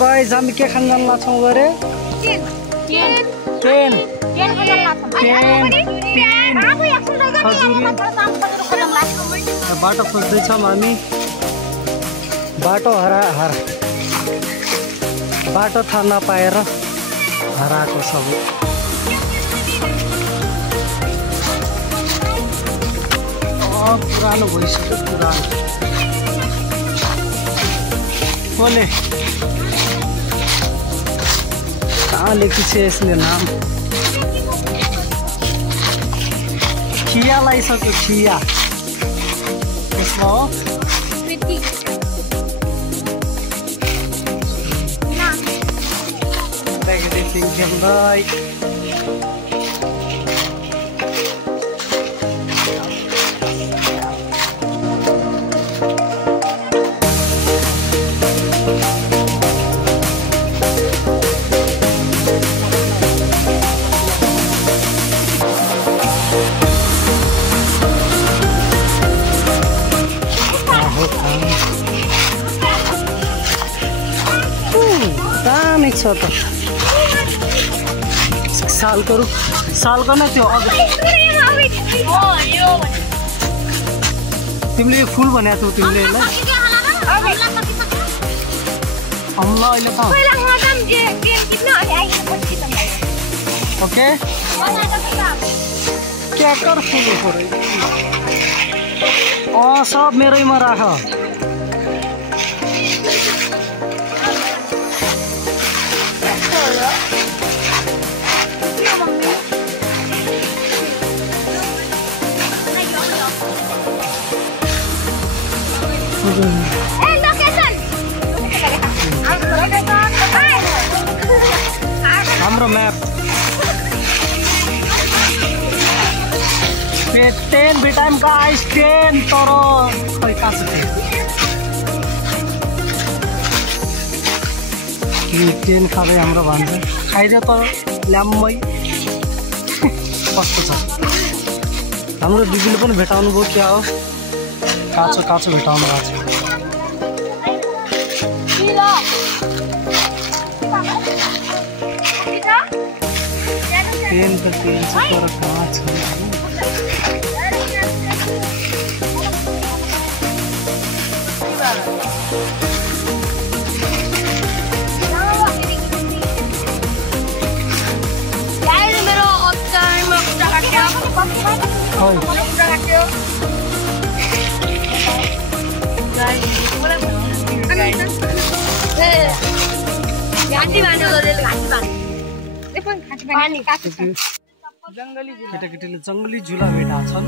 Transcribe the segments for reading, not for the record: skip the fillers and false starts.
Guys हामी के खान जान लाग्छौं गरे पेन बाटो खोज्दैछौँ हामी बाटो बाटो थाहा नपाएर हराएको सब पुरानो भइसक्यो पुरानो बोले कहाँ लेखी छ यसले नाम खिया लगाइसक्यो खिया यसमा हो खेल्दै दामी छ त सालको नै त्यो तिमीले फुल भनेको थियौ तिमीले अम्ला अहिले ओके क्या कर फुल सब मेरैमा राख हाम्रो म्याप टेन बिटाइम का आइस टेन तर खै कहाँ छ टेन खाँदै हाम्रो भन्छ खाइदियो त ल्याम्मै कस्तो छ हाम्रो दिदीले पनि भेटाउनु भयो क्या हो काँचो काँचो भेटाउनु भएको छ पेन त पेन छ तर कहाँ छ केटाकेटीले जङ्गली झुला भेटा छन्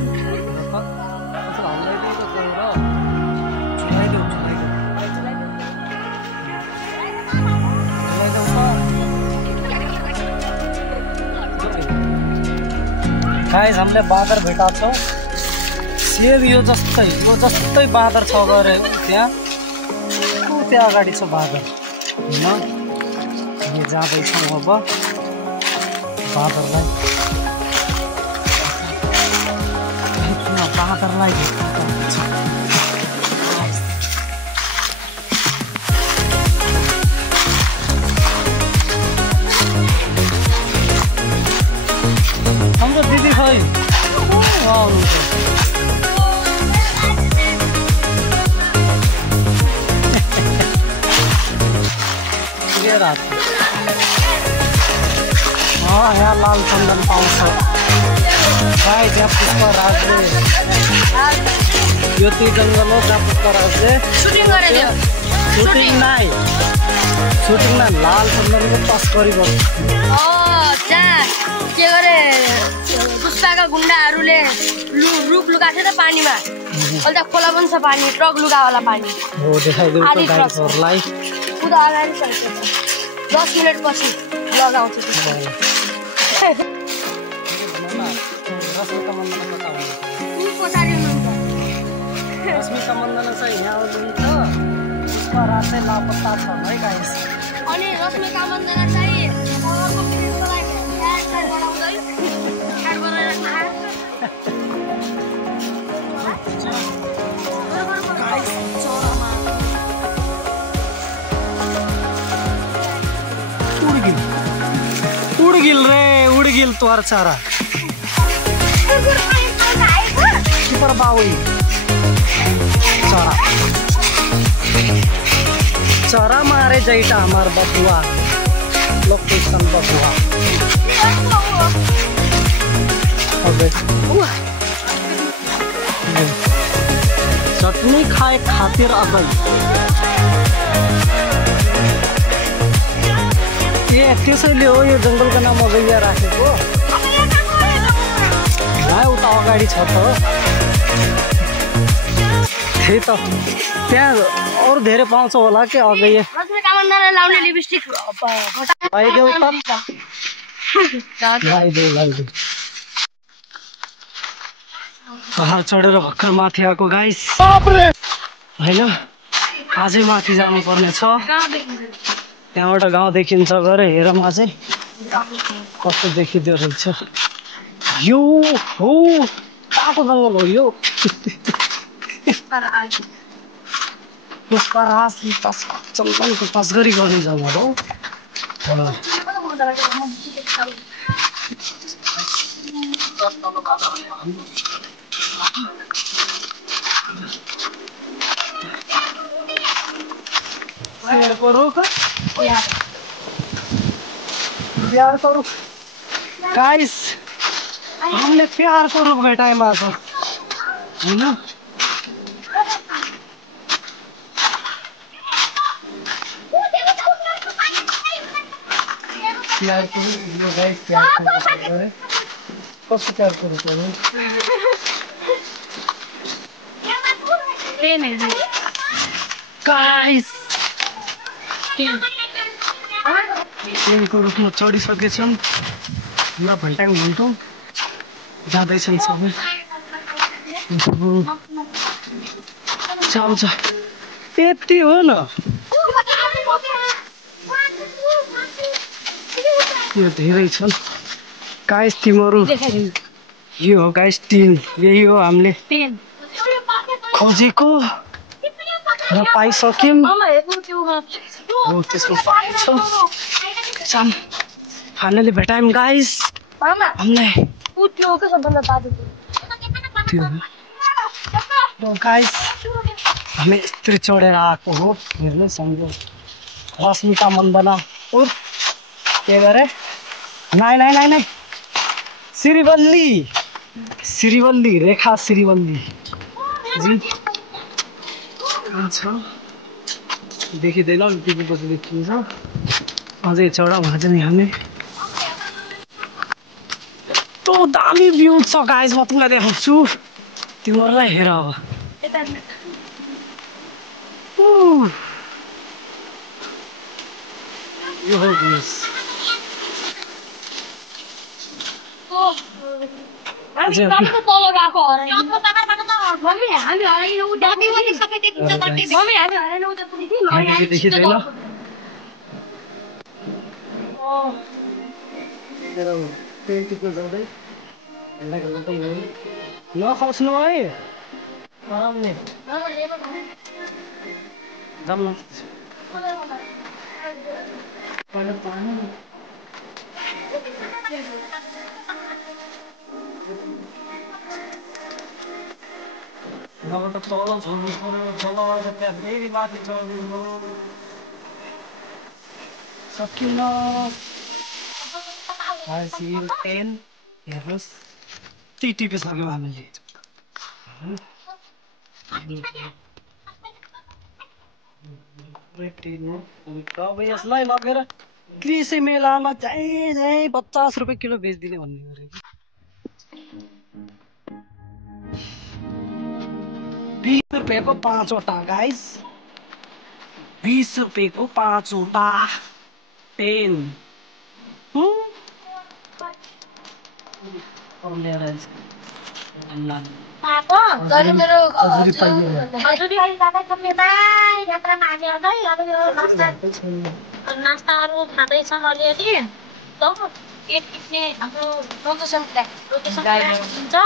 गाइस हामीले बाँदर भेटा छौँ सेम यो जस्तै बाँदर छ गरे त्यहाँ अगाडि छ बाँदर होइन हामी जाँदैछौँ अब बाँदरलाई हाम्रो दिदी खै यहाँ लाल चन्दन पाउँछ गाइस यहाँ पुष्पराजले यो त्यो जङ्गल हो जहाँ पुष्पराजले सुटिङ लाल चन्दनको तस्करी गर्छ के गरे पुष्पाका गुन्डाहरूले रुख लुगाएको थियो त पानीमा अहिले त खोला पनि छ पानी ट्रक लुगावाला पानी हो देखाइदेऊ त गाइसहरुलाई पुरा अगाडि छ 10 मिनेट पछि लगाउँछु रश्मिका मन्दना चाहिँ यहाँ आउनुहुन्छ पुष्पराज चाहिँ लापत्ता छ है गाइस अनि रश्मिका मन्दना चाहिँ गेल तोहर चारा पर बाउई चारा मारे जैटा हमार बबुआ लोकेशन बबुआ चटनी खाए खातिर अगल ये त्यसैले हो यो जङ्गलको नाम अगैया राखेको उता अगाडि छ त त्यही त त्यहाँ अरू धेरै पाउँछ होला के अगैया पहाड चढेर भर्खर माथि आएको गाइस होइन अझै माथि जानु पर्ने छ त्यहाँबाट गाउँ देखिन्छ गएर हेरौँ अझै कस्तो देखिँदो रहेछ यो हो तातो जङ्गल हो यो पुष्पराज चम्पनको तस्करी गर्ने जङ्गल हो प्यार करो गाइस हमने प्यार करो टाइम आज होइन प्यार करो गाइस प्यार करो कस्तो प्यार करो गाइस ट्रेनको रुखमा चढिसकेछन् ल भैटाङ भन्टो जाँदैछन् सबै चाउँछ यति हो न यो धेरै छन् गाइस तिमीहरू यो हो गाइस टिन यही हो हामीले खोजेको र पाइसक्यौँ त्यसको पाइन्छ फाइनली भेटायौँ गाइस हामीलाई गाइस हामी यस्तरी चढेर आएको हो हेर्नुहोस् हाम्रो रश्मिका मन्दना उर्फ के गरे नाइ श्रीवल्ली रेखा श्रीवल्ली जी छ देखिँदैन टिभी पछि देखिन्छ अझै चढाउँ आज नि हामी यस्तो दामी भ्यू छ गाइस म तिमीलाई देखाउँछु तिमीहरूलाई हेर अब यो हो भ्यूज नखस्नु है आरामले जाम न अब त तल झर्नु पर्यो तलबाट त्यहाँ फेरि माथि चढ्नु सकिन 10 हेर्नुहोस् त्यही टिपिसक्यौँ हामीले अब यसलाई लगेर कृषि मेलामा चाहिँ 50 रुपियाँ किलो बेचिदिने भन्ने गरेको 20 रुपियाँको 5 वटा गाइस 20 रुपियाँको 5 वटा 10 नास्ताहरू खाँदैछन् अलिअलि हाम्रो लोकेसन हुन्छ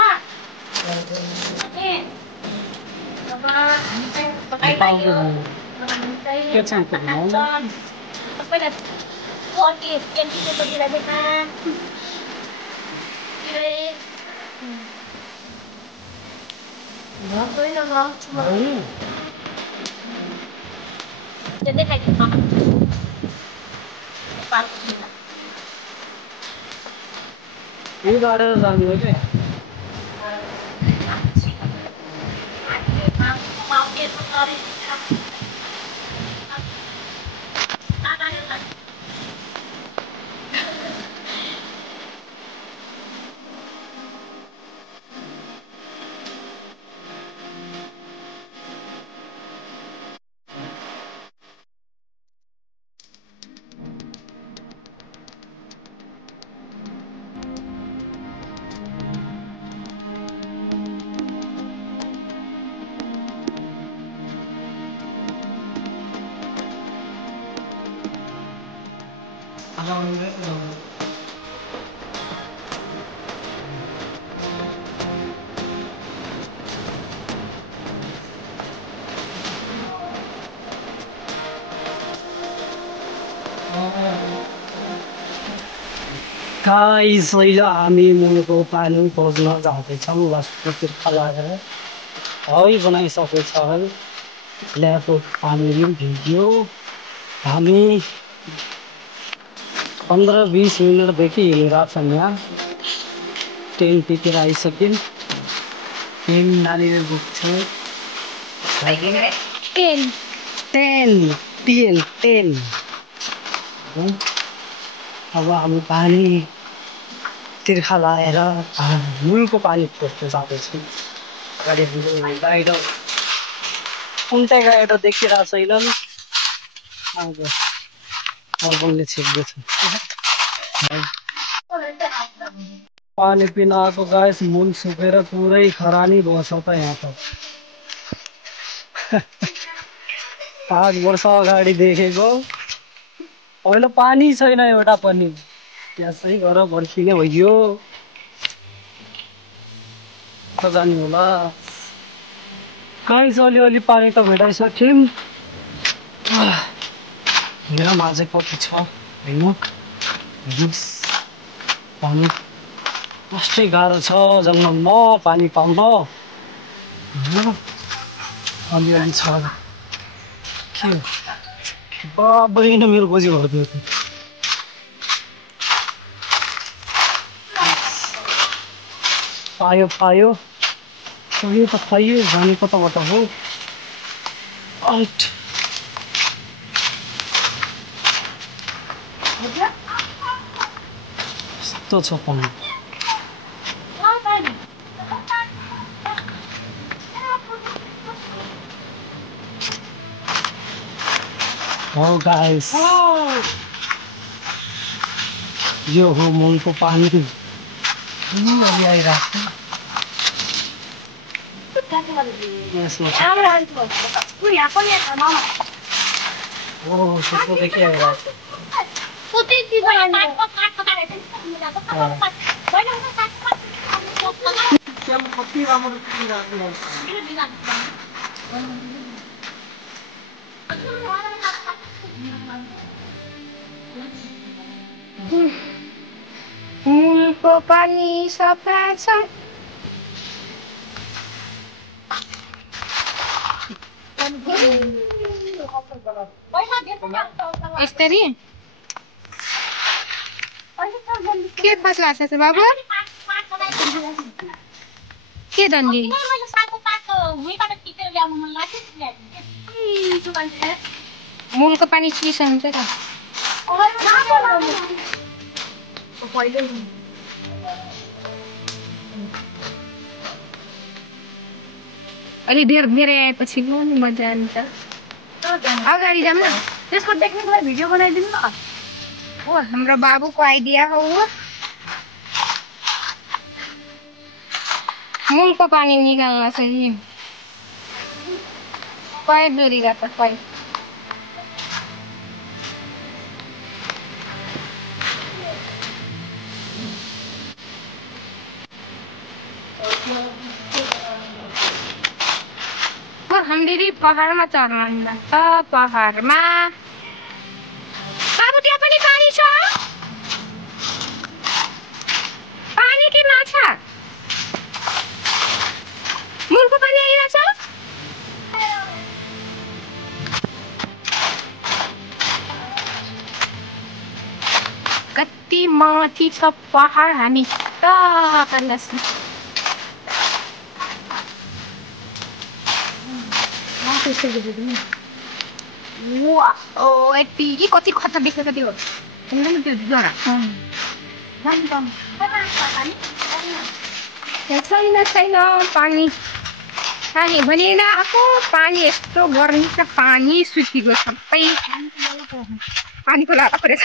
यही बाटो जानु हो कि गाइस अहिले हामी मुलुकको पानी खोज्न जाँदैछौँ वास्तुतिर लगाएर है बनाइसकेको छ है ल्याएको पानी भिडियो हामी 15-20 मिनटदेखि हिँडिरहेको छौँ यहाँ टेन्टतिर आइसक्यौँ टेन्ट नानीले बुक्छ टेन अब हामी पानी तिर्खा लगाएर मुलको पानी खोज्न जाँदैछौँ अगाडि गाइड कुनटा गाइड देखिरहेको छैन अब अर्कोले छिप्दैछ पानी पिन आएको गाइस मुल सुकेर पुरै खरानी भयो छ त यहाँ त 5 वर्ष अगाडि देखेको पहिला पानी छैन एउटा पनि त्यसै गरेर बर्सिने भयो कता जाने होला गाइस अलिअलि पानी त भेटाइसक्यौँ मेरो माझै कति छ होइन पानी कस्तै गाह्रो छ जङ्गलमा पानी पाउन अलिअलि छ के बहिनी मेरो गोजी भयो पायो पायो यो त पायो जाने कताबाट हो अन्त यस्तो छ पानी Oh guys, यो हो मुलको पानी अभी आइरहेको देखि मुलको पानी सफा छ यस्तरी के फस लाग्छ त बाबु के दण्डी मुलको पानी चिसो हुन्छ त अलि धेरै आएपछि मजा आउँछ अगाडि जाऊँ न त्यसको टेक्निकलाई भिडियो बनाइदिनु न हो हाम्रो बाबुको आइडिया हो मुलको पानी निकाल्न चाहिँ पाइप जोडी गर्छ पाइप हामी पहाडमा चढ्न जान्छ पहाडमा बाबु त्यहाँ पनि पानी छ पानी कि माछा मुलको पनि आइरहेछ कति माथि छ पहाड हामी यति कति खतरा देख्छ त्यो त्यो जरा छैन पानी पानी भनेर आएको पानी यस्तो गर्मी छ पानी सुकिगयो सबै पानीको लाटा परेछ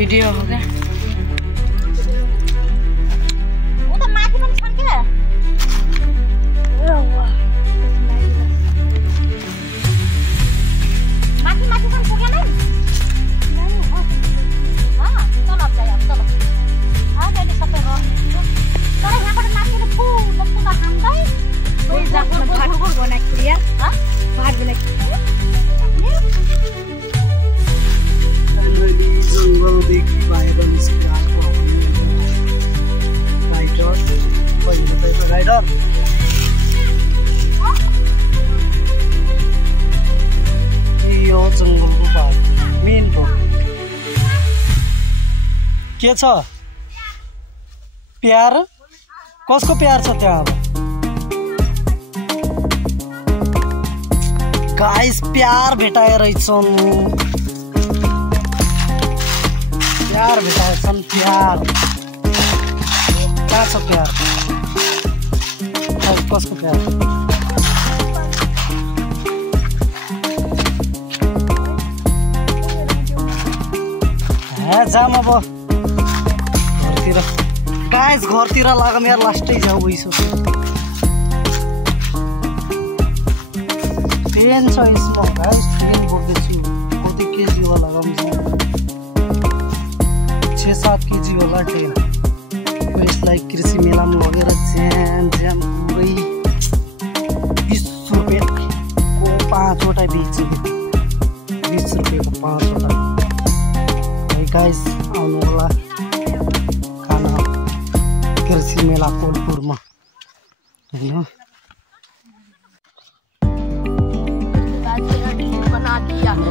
भिडियो हो गया वो तो माथि पनि छन् के माथि माथि पनि पुग्दैन चल अब जाए अब चल अहिले सबै र तर यहाँबाट माथि पुरा हाम्दै कोही जाफर भात बनाएको यार भात बनाएको जंगलदेखि बाहिर निस्किरहेको राइडर पहिलो राइडर यो जंगलको भाग मेन रोड के छ प्यार कसको प्यार छ त्यहाँ अब गाइस प्यार भेटाएर रहेछन् प्यार भेटाएछन् प्यार कहाँ छ प्यार कसको प्यार जाम अब घरतिर गाइस घरतिर लागम यार लास्टै जाऊ भइसक्यो ट्रेन छ यसमा गाइस ट्रेन बोक्दैछु कति केजी होला लागम 6-7 केजी होला ट्रेन यसलाई कृषि मेलामा लगेर ज्याम पुरै 20 रुपियाँको 5वटा बेच्छु 20 रुपियाँको 5वटा गाइस आउनु होला खाना कृषि मेला कोलपुरमा हैन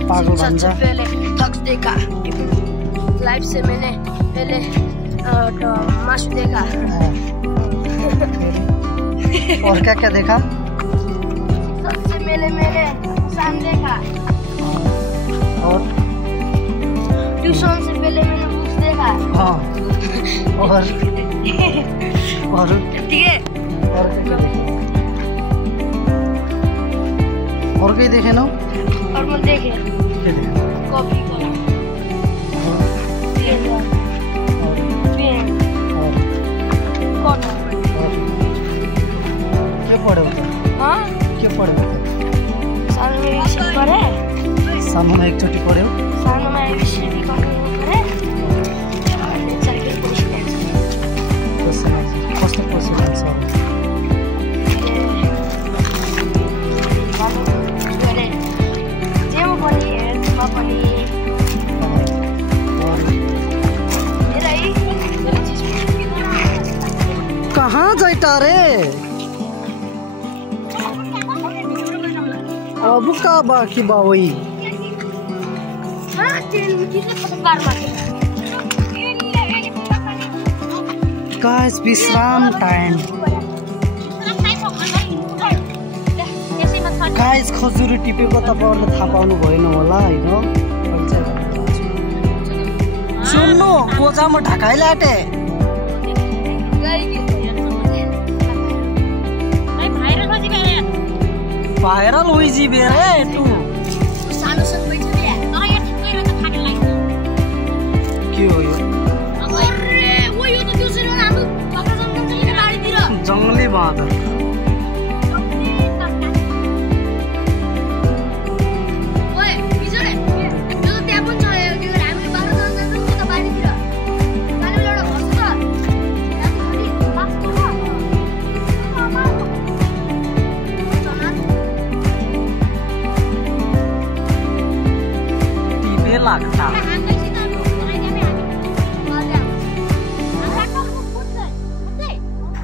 पागल भन्छ ड्रग्स देखा लाइफ से मैंने पहले मासू देखा और क्या क्या देखा सबसे मैंने शाम देखा और ट्यूशन से पहले मैंने बुक्स देखा हाँ और ठीक है और कहीं देखे ना और मैं देखे कॉफी के पढ़े होता हाँ के पढ़े होता सानोमा एकचोटि पढ्यौ सानोमा एबिसिडी गर्नु परे अनि साइकल पनि सिकाउँछ कस्तो पर्छ गरे जेमा पनि हेर्नुमा पनि कहाँ जाइटा रे अब का बाकी बावई गाइस विश्राम टाइम गाइस खजुरी टिपेको तपाईहरुले थाहा पाउनु भएन होला हैन सुन्नु कोजामा ढाकाइले आटे भाइरल होइजी बेरे तू सानो सब बैठ बे तर यहाँ ठिकै रहेछ खाने लागि के हो यो अरे ओ यो त दिउँसो न हाम्रो पक्का जङ्गलतिर गाडीतिर जङ्गली बाँदर ओए बिजोले यो त त्यहाँ पनि छ यो हामीले बाह्र जना जान्छौँ नि त बारीतिर बारीबाट एउटा घर छ त त्यहाँ पनि बास्को छ टिपे लाग्छ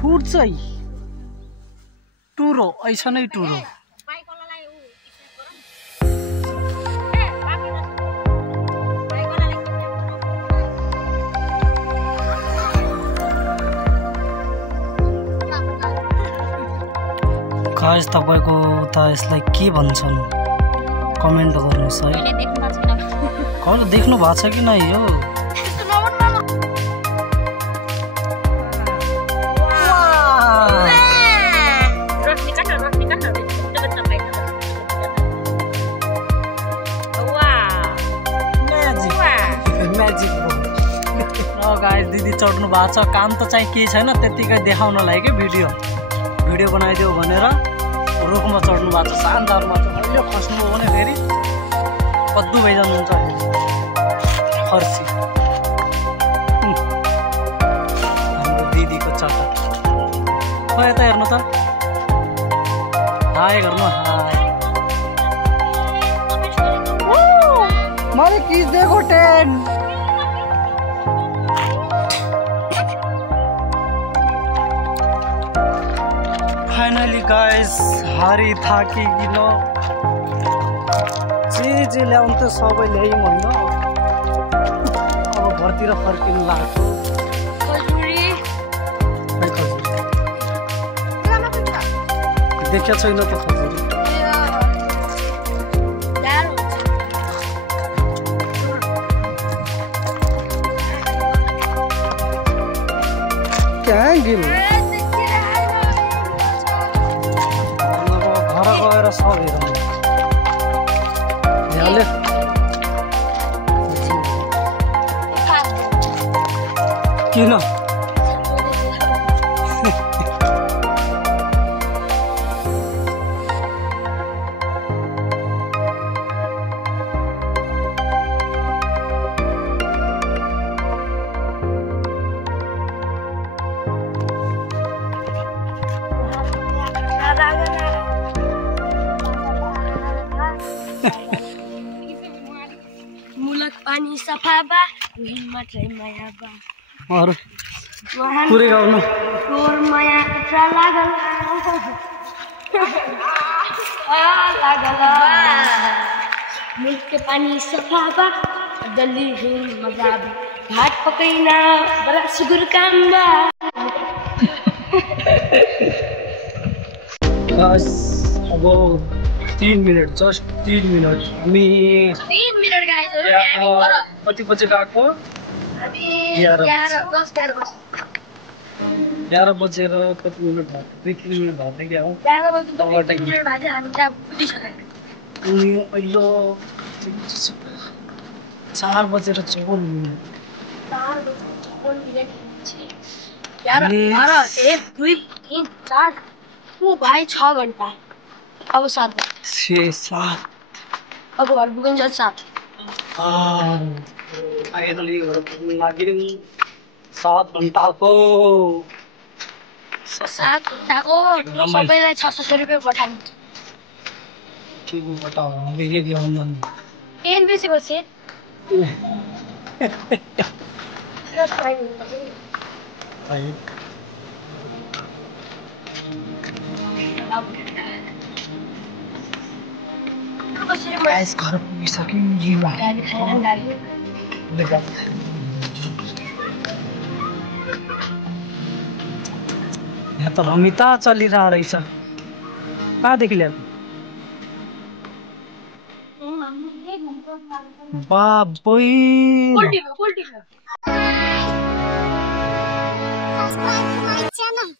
फुट चाहिँ टुरो ऐसा नै टुरो गाइस तपाईको उता यसलाई के भन्छन् कमेन्ट गर्नुस् है कहिले देख्नु भएको छ कि नै यो गाइस दिदी चढ्नु भएको छ काम त चाहिँ केही छैन त्यतिकै देखाउनलाई के भिडियो बनाइदेऊ भनेर रुखमा चढ्नु भएको छ शानदारमा छ अहिले खस्नु हो भने फेरि कद्दु भइजानुहुन्छ खर्सी हाम्रो दिदीको चट्टा यता हेर्नु त हाय गर्नु मैले किस दिएको 10 फाइनली गाइस हारी थाकिकिन जे ल्याउनु त सबै ल्यायौँ होइन अब घरतिर फर्किनु लागेको देखेको छैन त खजुरी कहाँ गिल घर गएर सब हेरौँ किन मुलक पानी सफा बा हिम मात्रै माया बा अरु पुरै गाउनु तोर माया इच्छा लागल लागल मुलक के पानी सफा बा दली हिम मजा बा घाट पकैना बड़ा सुगुर काम बा बस अब 3 मिनट जस्ट 3 मिनट हामी 3 मिनट गाइस कति बजे गएको 11 बजेर कति मिनट भयो 2 मिनट भयो क्या हो 11 मिनट बाजे हामी त पुगिसक्यो अनि अहिले 4 बजेर 54 मिनट 4 बजेर 54 मिनट यार 1 2 3 4 ओ भाइ 6 घण्टा अब 7 6 7 अब घर पुगिन्छ 7 फाइनली घर पुग्नु लाग्यौँ 7 घन्टाको 7 घन्टाको सबैलाई 600 रुपियाँ पठाउनु के बताउँ के दिउँ एनबिसी को सेट गाइस घर पुगिसक्यौँ जिउमा यहाँ त रमिता चलिरहेको रहेछ कहाँदेखि ल्याएको बाबै Subscribe to my channel.